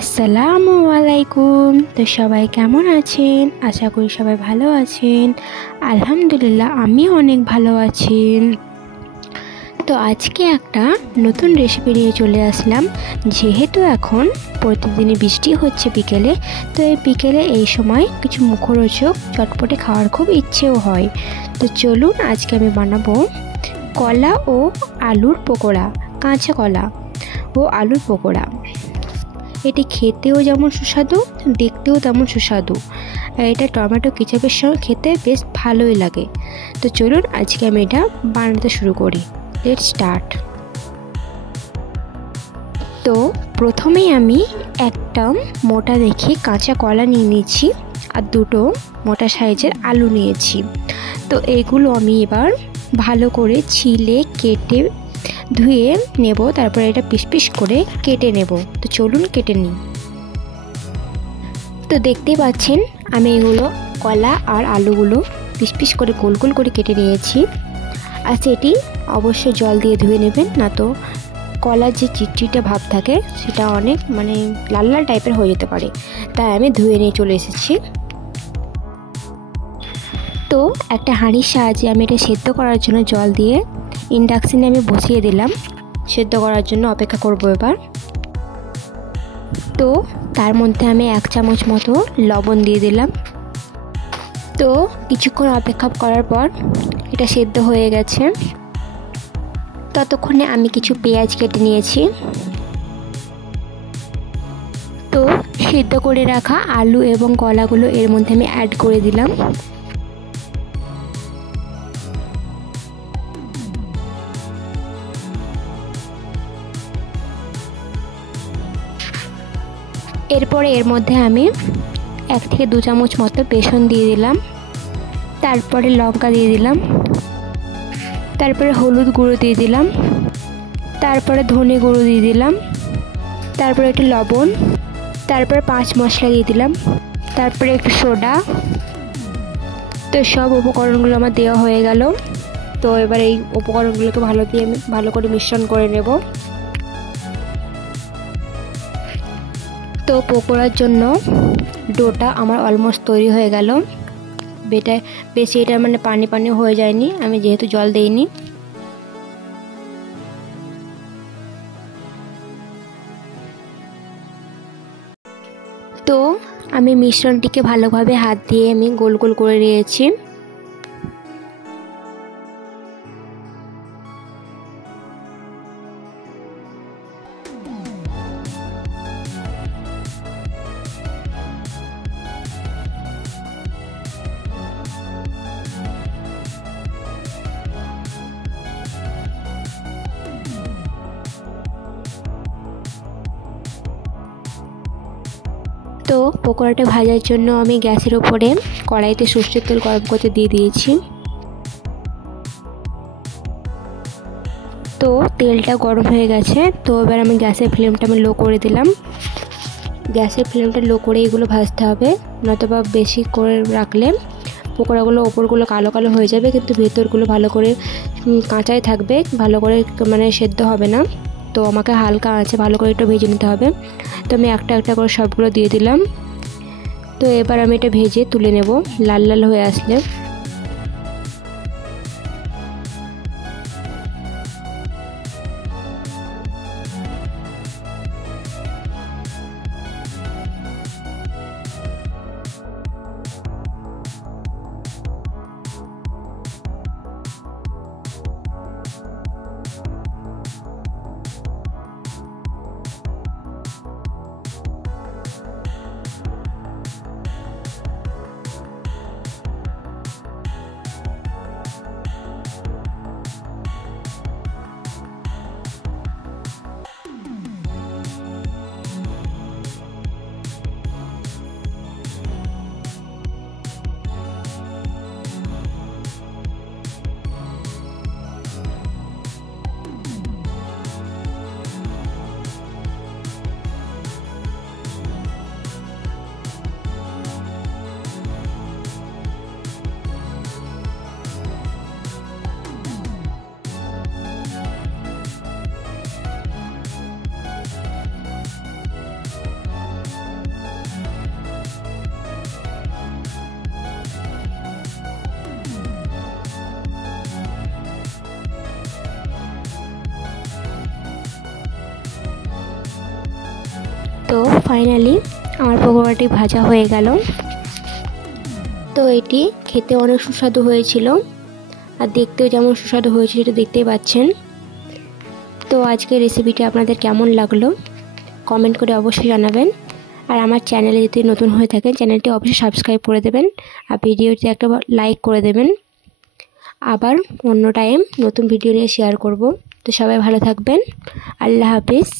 আসসালামু আলাইকুম। তো সবাই কেমন আছেন? আশা করি সবাই ভালো আছেন। আলহামদুলিল্লাহ আমিও অনেক ভালো আছি। তো আজকে একটা নতুন রেসিপি নিয়ে চলে আসলাম। যেহেতু এখন প্রতিদিনই বৃষ্টি হচ্ছে বিকেলে, তো এই বিকেলে এই সময় কিছু মুখরোচক চটপটে খাওয়ার খুব ইচ্ছেও হয়। তো চলুন আজকে আমি বানাবো কলা ও আলুর পকোড়া, কাঁচা কলা ও আলুর পকোড়া। এটি খেতেও যেমন সুস্বাদু, দেখতেও তেমন সুস্বাদু। আর এটা টমেটো কেচাপের সঙ্গে খেতে বেশ ভালোই লাগে। তো চলুন আজকে আমি এটা বানাতে শুরু করি। Let's start. তো প্রথমেই আমি একটা মোটা দেখে কাঁচা কলা নিয়ে নিয়েছি আর দুটো মোটা সাইজের আলু নিয়েছি। তো এইগুলো আমি এবার ভালো করে ছিলে কেটে ধুয়ে নেব, তারপরে এটা পিস পিস করে কেটে নেব। তো চলুন কেটে নিই। তো দেখতেই পাচ্ছেন আমি এগুলো কলা আর আলুগুলো পিস পিস করে গোল গোল করে কেটে নিয়েছি। আর সেটি অবশ্যই জল দিয়ে ধুয়ে নেবেন, না তো কলার যে চিটচিটে ভাব থাকে সেটা অনেক লাল লাল টাইপের হয়ে যেতে পারে। তাই আমি ধুয়ে নিয়ে চলে এসেছি। তো একটা হাঁড়ির সাহায্যে আমি এটা সেদ্ধ করার জন্য জল দিয়ে ইন্ডাকশনে আমি বসিয়ে দিলাম। সেদ্ধ করার জন্য অপেক্ষা করব এবার। তো তার মধ্যে আমি 1 চামচ মতো লবণ দিয়ে দিলাম। তো কিছুক্ষণ অপেক্ষা করার পর এটা সেদ্ধ হয়ে গেছে। ততক্ষণে আমি কিছু পেঁয়াজ কেটে নিয়েছি। তো সেদ্ধ করে রাখা আলু এবং কলাগুলো এর মধ্যে আমি অ্যাড করে দিলাম। এরপরে এর মধ্যে আমি 1 থেকে 2 চামচ মতো বেসন দিয়ে দিলাম। তারপরে লঙ্কা দিয়ে দিলাম, তারপরে হলুদ গুঁড়ো দিয়ে দিলাম, তারপরে ধনে গুঁড়ো দিয়ে দিলাম, তারপরে একটু লবণ, তারপরে 5 মশলা দিয়ে দিলাম, তারপরে একটু সোডা। তো সব উপকরণগুলো আমার দেওয়া হয়ে গেল। তো এবার এই উপকরণগুলোকে ভালো করে মিশ্রণ করে নেব। তো পকোড়ার জন্য ডোটা আমার অলমোস্ট তৈরি হয়ে গেল। বেশি এটা পানি পানি হয়ে যায়নি, আমি যেহেতু জল দেইনি। তো আমি মিশ্রণটিকে ভালোভাবে হাত দিয়ে আমি গোল গোল করে নিয়েছি। তো পকোড়াটা ভাজার জন্য আমি গ্যাসের ওপরে কড়াইতে সরষের তেল গরম করতে দিয়ে দিয়েছি। তো তেলটা গরম হয়ে গেছে। তো এবার আমি গ্যাসের ফ্লেমটা লো করে দিলাম। গ্যাসের ফ্লেমটা লো করে এগুলো ভাজতে হবে, নতুবা বেশি করে রাখলে পকোড়াগুলো ওপরগুলো কালো কালো হয়ে যাবে, কিন্তু ভেতরগুলো ভালো করে কাঁচাই থাকবে, ভালো করে সেদ্ধ হবে না। তো আমাকে হালকা আঁচে ভালো করে একটু ভেজে নিতে হবে। তো আমি একটা একটা করে সবগুলো দিয়ে দিলাম। তো এবার আমি এটা ভেজে তুলে নেব লাল লাল হয়ে আসলে। ফাইনালি আমার পকোড়াটি ভাজা হয়ে গেল। তো এটি খেতে অনেক সুস্বাদু হয়েছিল আর দেখতেও যেমন সুস্বাদু হয়েছিল সেটা দেখতেই পাচ্ছেন। তো আজকের রেসিপিটা আপনাদের কেমন লাগলো কমেন্ট করে অবশ্যই জানাবেন। আর আমার চ্যানেলে যদি নতুন হয়ে থাকেন চ্যানেলটি অবশ্যই সাবস্ক্রাইব করে দেবেন আর ভিডিওটি একটা লাইক করে দেবেন। আবার অন্য টাইম নতুন ভিডিও নিয়ে শেয়ার করব। তো সবাই ভালো থাকবেন। আল্লাহ হাফিজ।